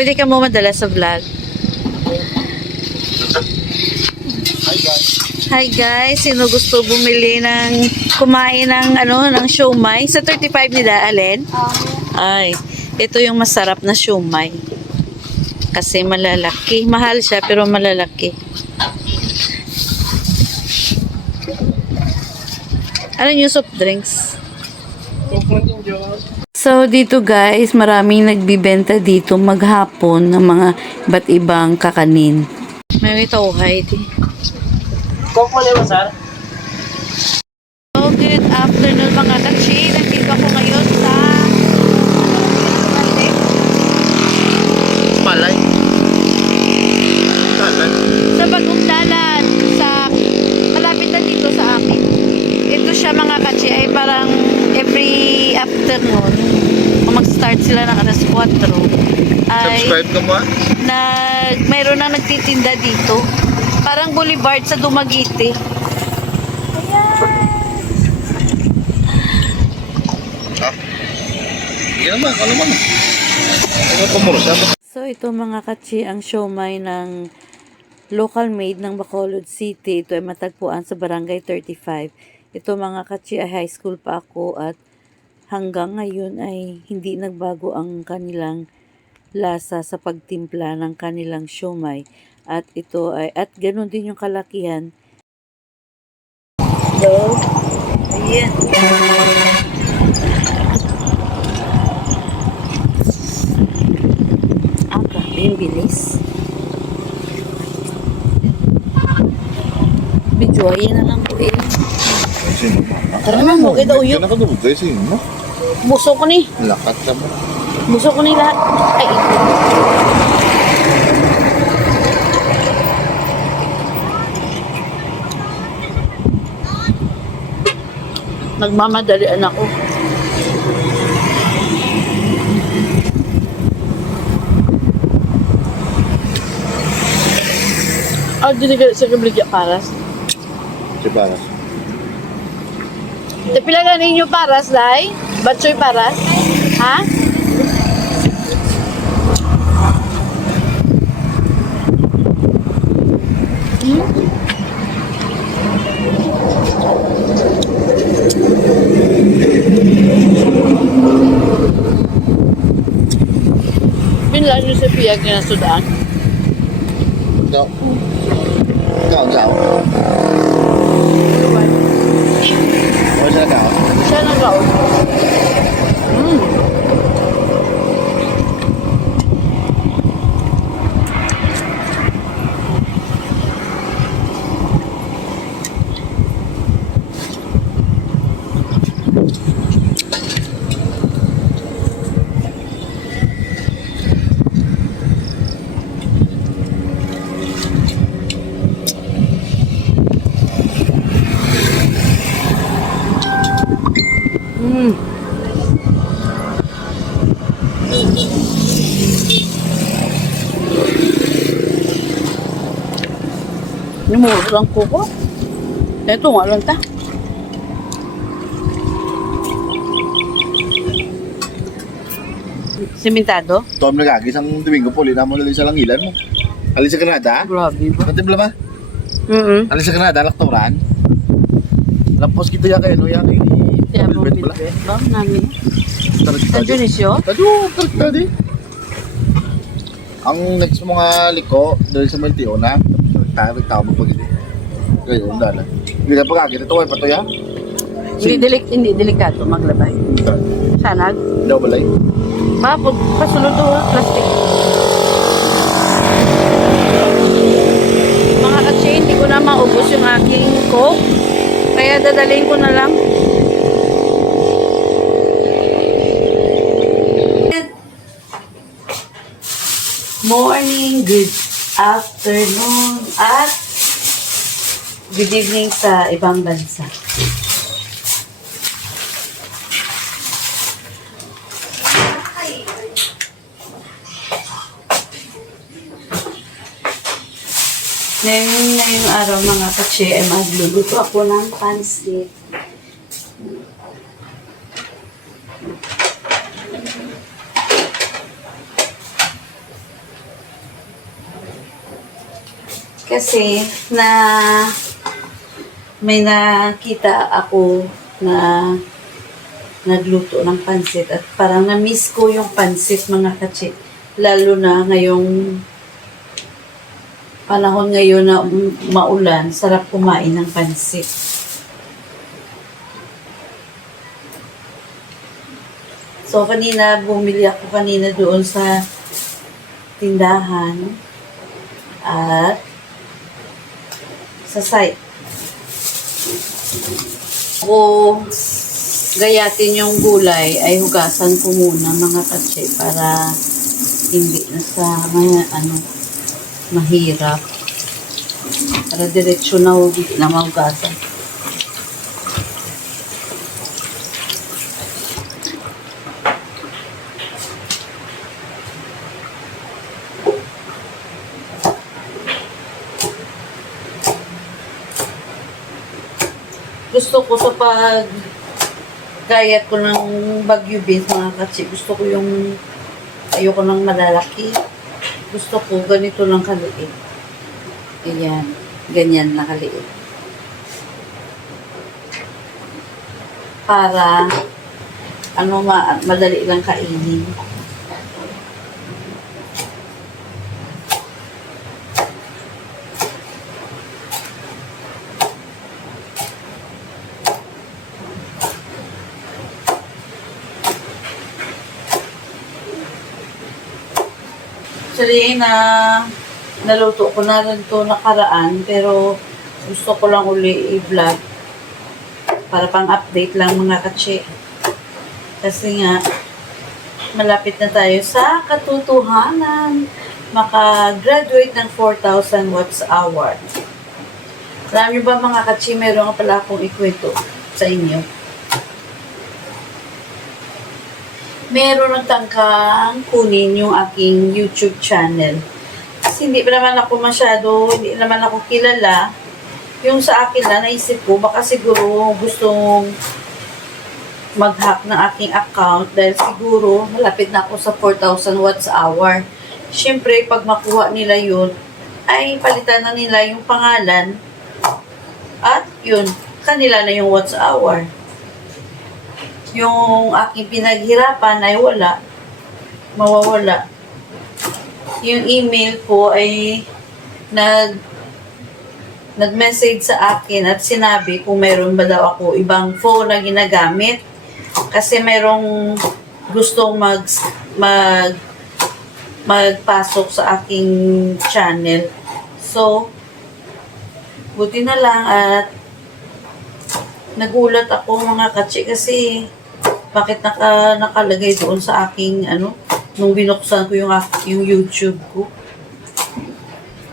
Pwede ka mo madala sa vlog. Hi guys, sino gusto bumili kumain ng ng siomai sa 35 nila, Alin? Ay, ito yung masarap na siomai. Kasi malalaki. Mahal siya pero malalaki. Ano yung soft drinks? So dito guys, maraming nagbibenta dito maghapon ng mga iba't ibang kakanin. May tauhay din. Coke mo ba, sir? So, good afternoon mga kachi. Nandito ako ngayon sa Palay. sa Bagong Dalan, malapit na dito sa amin. Ito siya mga kachi ay parang every afternoon kung mag-start sila ng alas 4 ay Subscribe ka mo, mayroon na nagtitinda dito. Parang boulevard sa Dumaguete. Hindi naman, ano man. Ano pumursa? So ito mga kachi, ang siomai ng local made ng Bacolod City. Ito ay matagpuan sa Barangay 35. Ito mga kachi ay high school pa ako at hanggang ngayon ay hindi nagbago ang kanilang lasa sa pagtimpla ng kanilang siomai. At ito ay, at ganun din yung kalakihan. So, ayan. Grabe yung bilis. Medyo ayan na lang po eh. Tara na mo, kita uyok. Nakadugay sa inyo. Buso ko ni. Lakat ka ba? Buso ko ni lahat. Ay, nagmamadalian ako. Dili ka sa kabligya paras. Si Paras. Pila ninyo paras, Day? Batsoy paras? Ha? Pinlaan nyo sa piyag na sudaan? No. Ikaw, ikaw. O siya ikaw? Siya na raw. Numuro lang ko. Ito nga lang ta. Simentado? Tom nagagis ang Domingo po. Lina mo nalit sa langilan mo. Alis sa Canada? Grabe ba? Natibla ba? Alis sa Canada, lakturan. Lampos kita ya kayo, no? Ya kayo Kaya mo Bilbet pala. bilbet ba? Namin. Sa Taragtadi. Dionisio? Taragtadi. Ang next mga liko, dahil sa Maltiona, tapos nagtawag pag hindi. Ngayon, dala. Hindi na pagkakita, ito ay patoya. Hindi delikado maglabay. Sanag? Hindi ako balay. Pasulod to, plastic. Mga katsi, hindi ko na maubos yung aking coke. Kaya dadalhin ko na lang. Morning, good afternoon, at good evening sa ibang bansa. Ngayong araw mga katsi ay magluluto ako ng pansit. Kasi may nakita ako na nagluto ng pansit at parang na-miss ko yung pansit mga katsi. Lalo na ngayong panahon ngayon na maulan, sarap kumain ng pansit. So bumili ako kanina doon sa tindahan at sa site. Kung gayatin yung gulay, ay hugasan ko muna mga katse para hindi na sa mahirap. Para diretsyo na hindi na mahugasan. Gusto ko sa gayat ko ng Baguio beans mga katsi, gusto ko ayoko ng malalaki. Gusto ko ganito lang kaliit. Ayan, ganyan lang kaliit. Para madali lang kainin. Actually, naluto ko na rin ito nakaraan, pero gusto ko lang uli i-vlog para pang-update lang mga katse. Kasi nga, malapit na tayo sa katotohanan. Maka-graduate ng 4,000 watts hour. Alam niyo ba mga katse, meron nga pala akong ikwento sa inyo. Meron nagtangkang kunin yung aking YouTube channel. Kasi hindi naman ako kilala. Yung sa akin na naisip ko, baka siguro gustong mag-hack ng aking account dahil siguro malapit na ako sa 4,000 watts hour. Siyempre, pag makuha nila yun, ay palitan na nila yung pangalan at yun, kanila na yung watts hour. Yung aking pinaghirapan ay mawawala. Yung email ko ay nag-message sa akin at sinabi kung meron ba daw ako ibang phone na ginagamit kasi merong gustong magpasok sa aking channel. So, buti na lang at nagulat ako mga katsi kasi bakit nakalagay doon sa aking nung binuksan ko yung YouTube ko.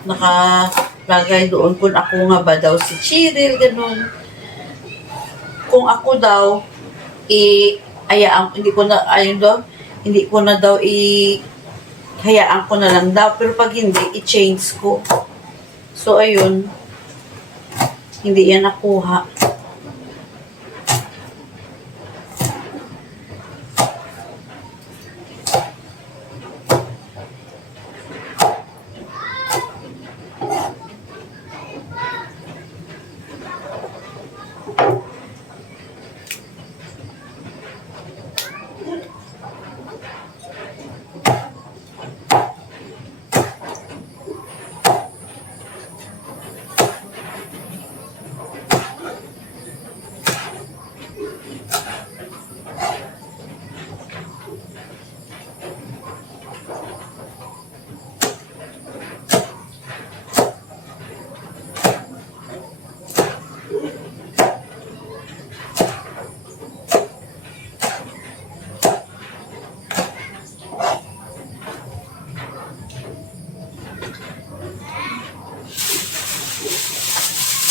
Nakalagay doon kung ako nga ba daw si Cheryl, ganun. Kung ako daw, hindi ko na daw hayaan ko na lang daw. Pero pag hindi, i-change ko. So, ayun. Hindi yan nakuha.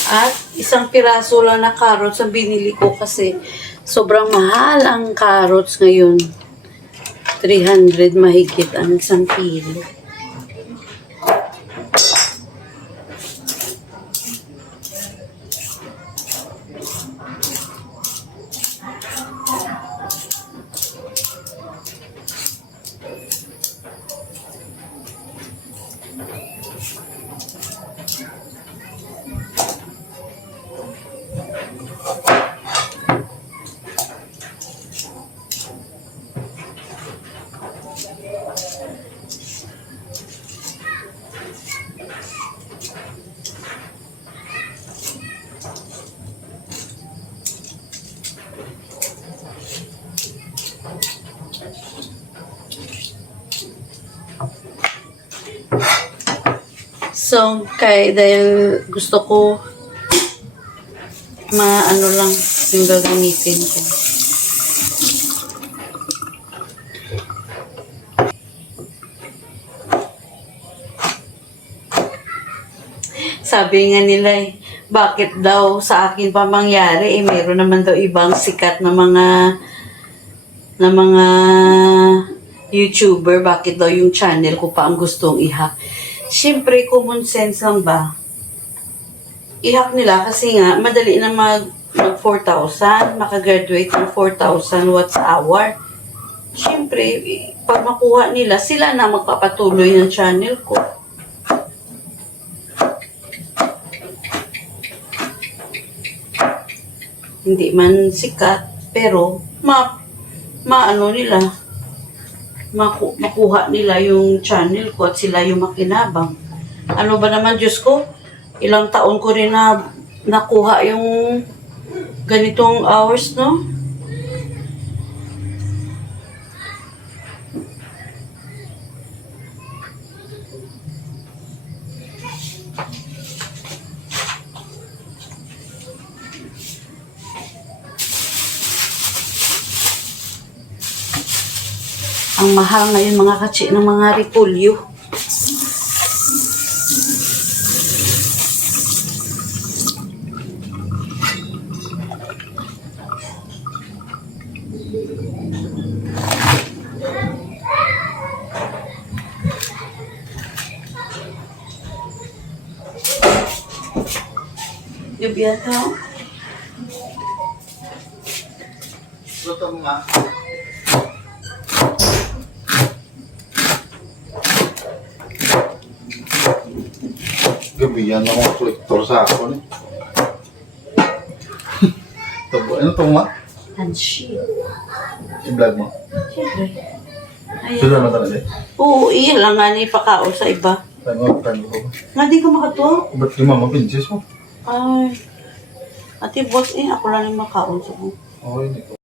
At isang piraso lang na carrots ang binili ko kasi sobrang mahal ang carrots ngayon. 300 mahigit ang isang kilo. So, dahil gusto ko maano lang yung gagamitin ko. Sabi nga nila bakit daw sa akin pa mangyari, mayroon naman daw ibang sikat na mga YouTuber, bakit daw yung channel ko pa ang gustong i-hack. Siyempre, common sense lang ba? I-hack nila kasi nga, madali na mag 4,000, makagraduate ng 4,000 watts hour. Siyempre, pag makuha nila, sila na magpapatuloy ng channel ko. Hindi man sikat, pero maano nila, makuha nila yung channel ko at sila yung makinabang. Ano ba naman, Diyos ko, ilang taon ko rin na nakuha yung ganitong hours, no? Ang mahal ngayon mga katsi ng mga repolyo. Yubiyan ka? Luto mo nga. Gabi yan akong kolektor sa ako ni. Ano itong ma? Hanshi. I-vlog mo. Siyempre. Sila naman talaga. Oo, iyan lang nga ni pakao sa iba. Tango ko ba? Nga di ka makatuwa? Ba't lima mo pinches mo? Ay. Ate boss, ako lang yung makaon sa mo. Okay, hindi ko.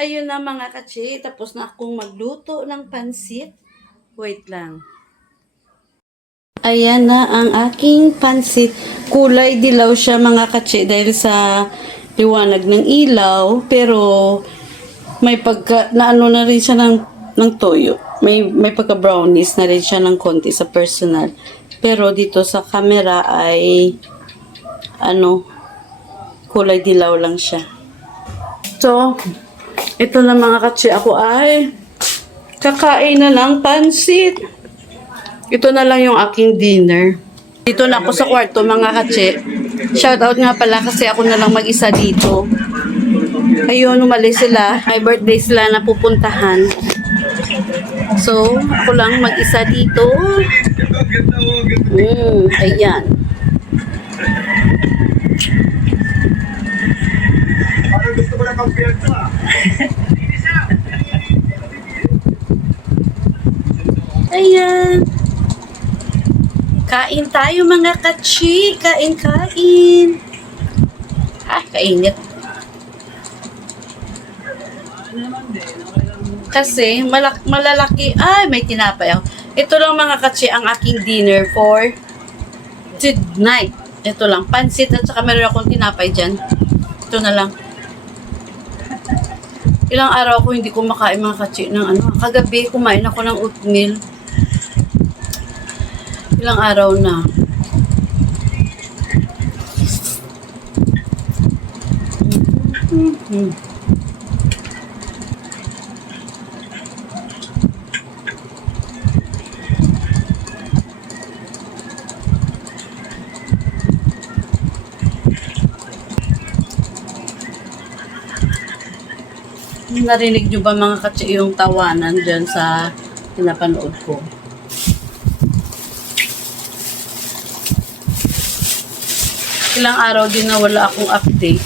Ayun na mga katsi, tapos na akong magluto ng pansit. Wait lang. Ayan na ang aking pansit. Kulay dilaw siya mga katsi dahil sa liwanag ng ilaw. Pero may pagka, naano na rin siya ng toyo. May pagka brownies na rin siya ng konti sa personal. Pero dito sa camera ay kulay dilaw lang siya. So, ito na mga katsi, ako ay kakain na ng pansit. Ito na lang yung aking dinner. Dito na ako sa kwarto mga katsi. Shoutout nga pala kasi ako na lang mag-isa dito. Ayun, umalis sila. May birthday sila na pupuntahan. So, ako lang mag-isa dito. Ayan. Parang gusto ko na kampiyan to Ayan. Kain tayo mga katsi. Kain. Kainit. Kasi malalaki. Ay, may tinapay ako. Ito lang mga katsi ang aking dinner for tonight. Ito lang. Pansit at saka meron akong tinapay dyan. Ito na lang. Ilang araw ako hindi kumakain mga katsi ng Kagabi kumain ako ng oatmeal. Ilang araw na. Narinig nyo ba mga katsi yung tawanan dyan sa pinapanood ko? Ilang araw din na wala akong update.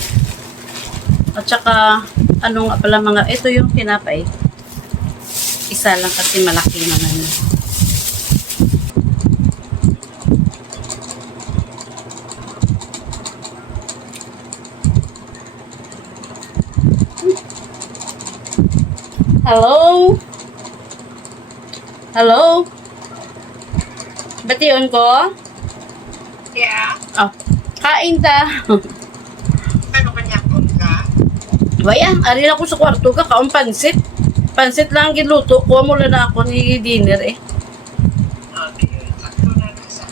At saka, nga pala ito yung tinapay. Isa lang kasi malaki naman. Hello? Hello? Bation ko? Yeah. Oh, kain ta. Ano kanya kung ka? Baya, ari na ako sa kwarto ka, kaong pansit. Pansit lang ang giluto. Kuha mo lang na ako ni dinner eh. Okay. Sakto na na sa...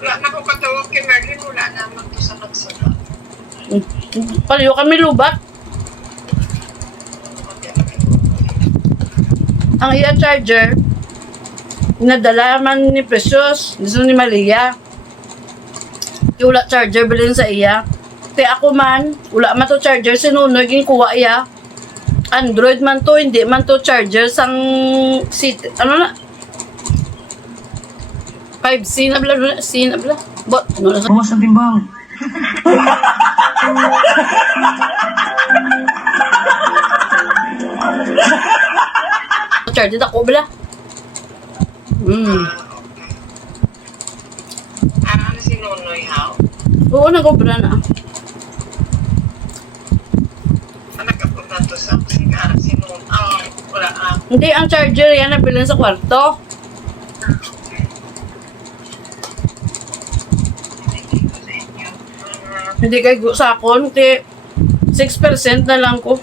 Wala na ko katawag kay Merlin. Wala naman to sa nagsala. Paliyo kami lubak. Ang iya charger, nadala man ni Precious, gusto ni Malia. Wala charger bilhin sa iya. Kaya ako man, wala man to charger, sinunog yung kuha iya. Android man to, hindi man to charger sang city, 5C na bla, C na bla. Bot, ano na sa... Bawas ang timbang. Charger ako bla. Ano si Nonoy how? Oo, nagobra na. Nagkapunta to sa sigara si Nonoy. Wala Hindi, ang charger yan nabilhin sa kwarto. Hindi kay sakon, kay 6% na lang ko.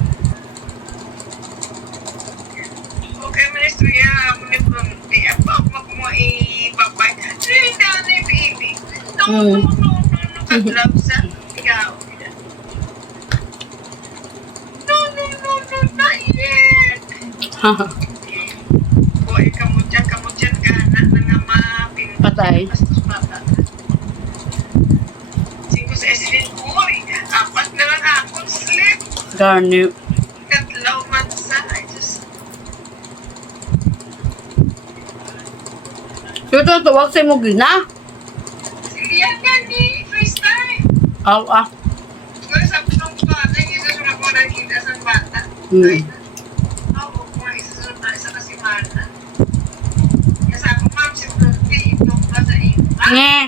Okay, Ministro, ako ni Pronte. Ako mo ibabay. Ay, nanay, baby. No. Kaglab sa ikaw. No, not yet. Boy, kamutyan ka na nga mapin. Patay. Bastos bata. Singko sa esilin, boy. Apat na lang akong slip. Garnet. Katlaw man sa, I just... Ito, tawag sa mo gina. Siliyan ka ni, first time. Aw. Sabi nung bata, hindi sa sunod ko nakikita sa bata. Hmm. Oo, kung isasunod na isa kasi mana. Kasi ako, ma'am, si Pronte, itong ka sa iyo.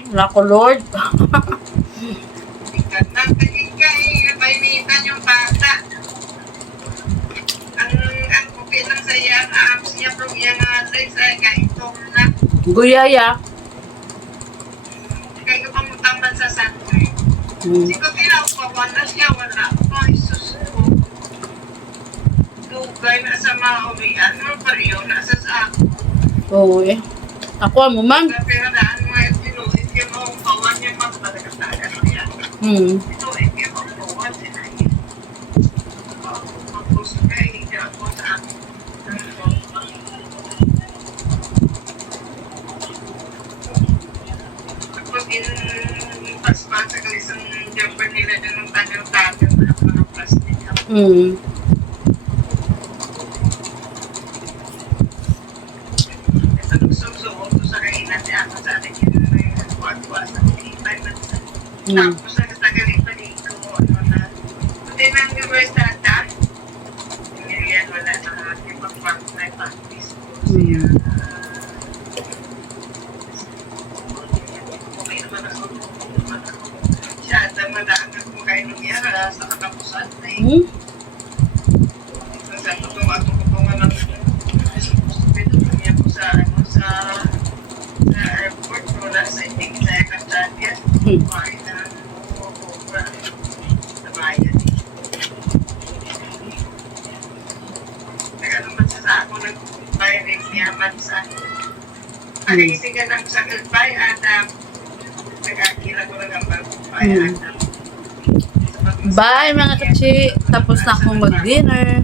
Lako Lord. Nagtagig ka eh, napainitan yung bata. yang siya from yang legs ay kaito na. Guyaya. Kaya ko pamutaman sa santoy. Hmm. Siguro pinaupawan na siya, wala. Ay, sus ko. Dugay na sa mga uwian. Ano pa rin yun? Nasa sa ako. Oo eh. Ako mo man. Pero daan mo yung tinulit yung mga upawan yung mga talaga-taga na yan. Hmm. Tinulit yung mga upawan sila yun. Tapos kaya hindi ako sa akin. Tapos paspas sa kalisang jumper nila dun ng tagal-tagal na mga plastic. Hmm. Ito nagsusuot ko sa kainan ni ako sa atin yun na yung kuwa-kuwa sa kainan. Tapos nagtagaling pa dito, ano na. Hindi nang universidad, yan wala na yung pag-part-time practice ko. Siya, okay naman ako. Siya, damadaan ako kayo nung yan, sa katapusan na eh. Hmm. Sa tutungan ng niya po sa airport wala sa hindi sa Katanya. Kumain na sa bayan. Nagano'n sa ako nag-bayring niyaman sa nakikisigan ng sa Kalpay at nag-akila ko ng bayan. Bye mga kachi. Tapos na akong mag-dinner.